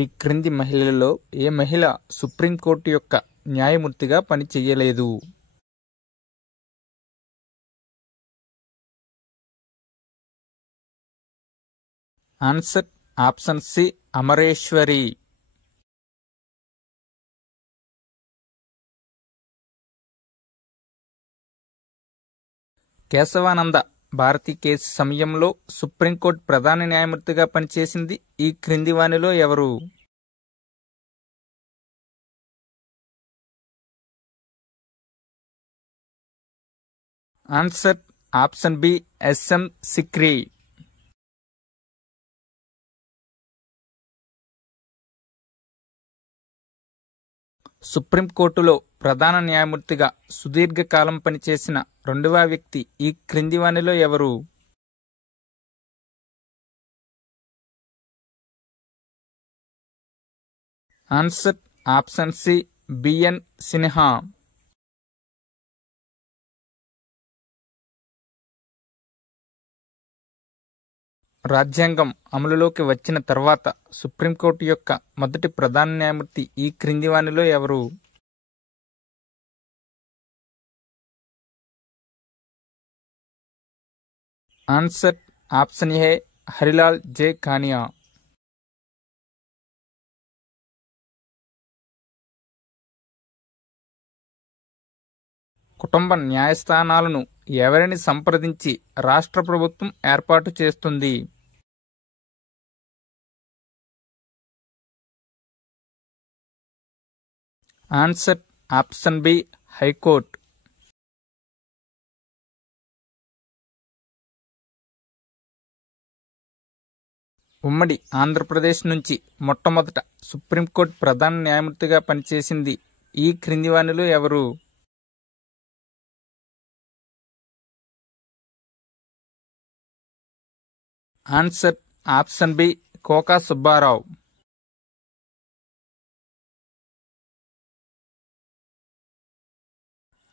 ఈ క్రింది మహిళలలో ఏ మహిళ సుప్రీంకోర్టు యొక్క న్యాయమూర్తిగా పనిచేయలేదు? Answer option C Amareshwari. Kesavananda Bharati case సమయంలో సుప్రీంకోర్టు ప్రధాన న్యాయమూర్తిగా పనిచేసింది ఈ క్రింది వానిలో ఎవరు? Answer option B S M Sikri. సుప్రీంకోర్టులో ప్రధాన న్యాయమూర్తిగా సుదీర్ఘకాలం పనిచేసిన రెండవ వ్యక్తి ఈ క్రింది వానిలో ఎవరు? Answer option C BN Sinha. రాజ్యాంగం అమలులోకి వచ్చిన తర్వాత సుప్రీంకోర్టు యొక్క మొదటి ప్రధాన న్యాయమూర్తి ఈ క్రింది వానిలో ఎవరు? Answer option A Harilal J Kania. కుటుంబ న్యాయస్థానాలను ఎవరిని సంప్రదించి రాష్ట్ర ప్రభుత్వం ఏర్పాటు చేస్తుంది? Answer option B high court. ఉమ్మడి ఆంధ్రప్రదేశ్ నుంచి మొట్టమొదట సుప్రీంకోర్టు ప్రధాన న్యాయమూర్తిగా పనిచేసింది ఈ క్రింది వానిలో ఎవరు? Answer option B Koka Subbarao.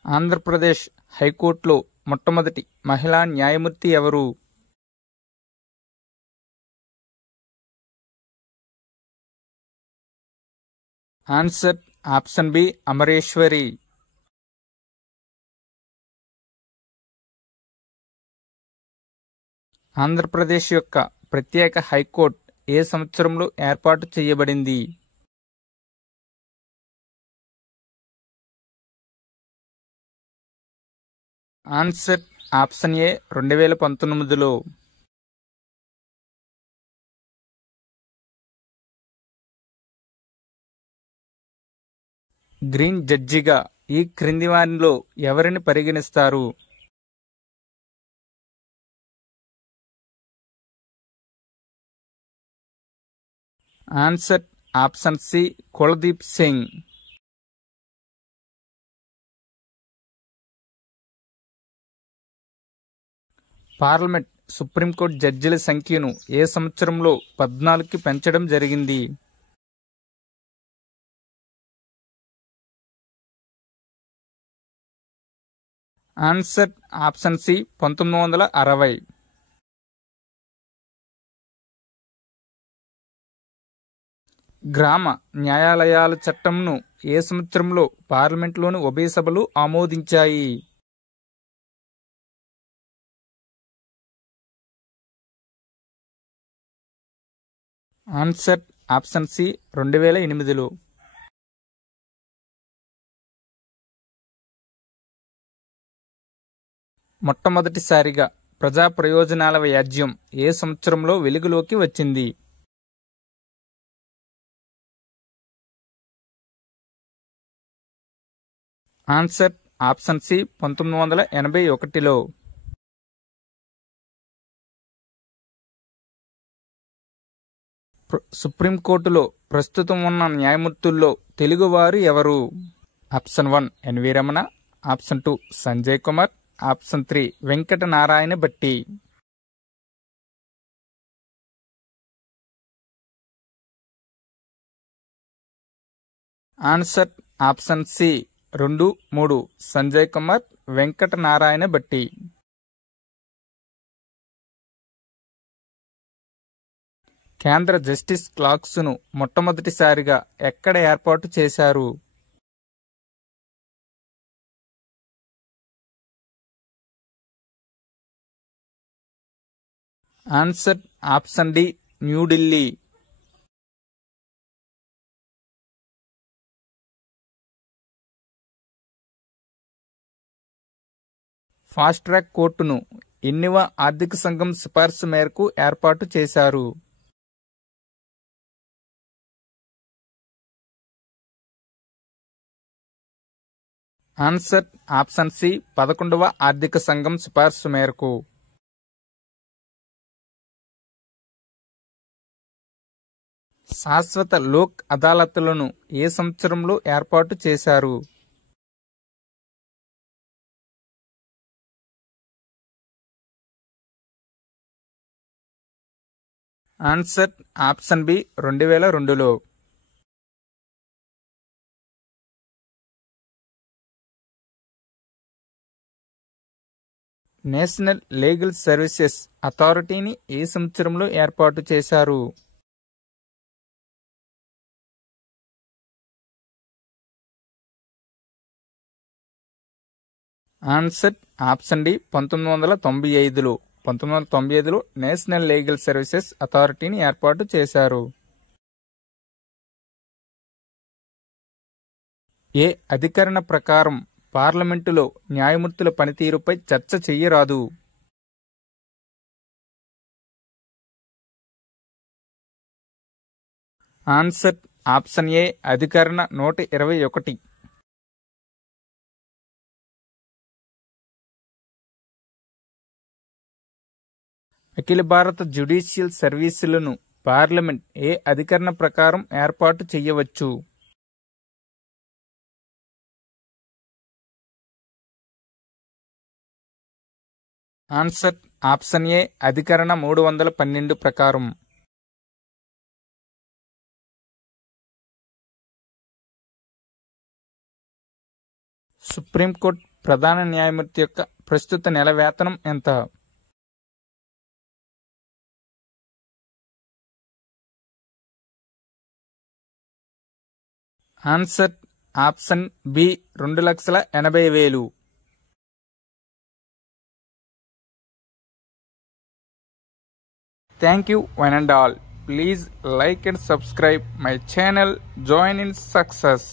Andhra Pradesh హైకోర్టులో మొట్టమొదటి మహిళా న్యాయమూర్తి ఎవరు? Answer option B Amareswari. Andhra Pradesh యొక్క ప్రత్యేక హైకోర్టు ఏ సంవత్సరంలో ఏర్పాటు చేయబడింది? ఆన్సర్ ఆప్షన్ ఏ 2019లో. గ్రీన్ జడ్జిగా ఈ క్రింది వారిలో ఎవరిని పరిగణిస్తారు? Answer option C Kuldeep Singh. Parliament supreme court జడ్జిల సంఖ్యను ఏ సంవత్సరంలో 14కి పెంచడం జరిగింది? Answer option C 1960. గ్రామ న్యాయాలయాల చట్టంను ఏ సంవత్సరంలో పార్లమెంట్లోని ఉభయ సభలు ఆమోదించాయి? ఆన్సర్ ఆప్షన్ సి 2008లో. మొట్టమొదటిసారిగా ప్రజా ప్రయోజనాల వ్యాజ్యం ఏ సంవత్సరంలో వెలుగులోకి వచ్చింది? ఆన్సర్ ఆప్షన్ సి 1981లో. సుప్రీంకోర్టులో ప్రస్తుతం ఉన్న న్యాయమూర్తుల్లో తెలుగువారు ఎవరు? Option 1 N V Ramana, option 2 Sanjay Kumar, option 3 Venkata Narayana Bhatti. Answer option C 2, 3 Sanjay Kumar, Venkata Narayana Bhatti. కేంద్ర జస్టిస్ క్లాక్స్ను మొట్టమొదటిసారిగా ఎక్కడ ఏర్పాటు చేశారు? Answer option D New Delhi. Fast track కోర్టును ఎన్నివ ఆర్థిక సంఘం సిఫార్సు మేరకు ఏర్పాటు చేశారు? ఆన్సర్ ఆప్షన్ సి 11వ ఆర్థిక సంఘం సిఫార్సు మేరకు. శాశ్వత లోక్ అదాలత్లను ఏ సంవత్సరంలో ఏర్పాటు చేశారు? ఆన్సర్ ఆప్షన్ బి 2002లో. నేషనల్ లీగల్ సర్వీసెస్ అథారిటీని ఏ సంవత్సరంలో ఏర్పాటు చేశారు? ఆన్సర్ ఆప్షన్ డి 1995లో. 1995లో నేషనల్ లీగల్ సర్వీసెస్ అథారిటీని ఏర్పాటు చేశారు. ఏ అధికరణ ప్రకారం పార్లమెంటులో న్యాయమూర్తుల పనితీరుపై చర్చ చెయ్యరాదు? ఆన్సర్ ఆప్షన్ ఏ అధికరణ 121. అఖిల భారత జ్యుడిషియల్ సర్వీసులను పార్లమెంట్ ఏ అధికరణ ప్రకారం ఏర్పాటు చేయవచ్చు? ఆన్సర్ ఆప్షన్ ఏ అధికరణ 312 ప్రకారం. సుప్రీంకోర్టు ప్రధాన న్యాయమూర్తి యొక్క ప్రస్తుత నెల వేతనం ఎంత? Answer option B 2,80,000. Thank you one and all. Please like and subscribe my channel. Join in success.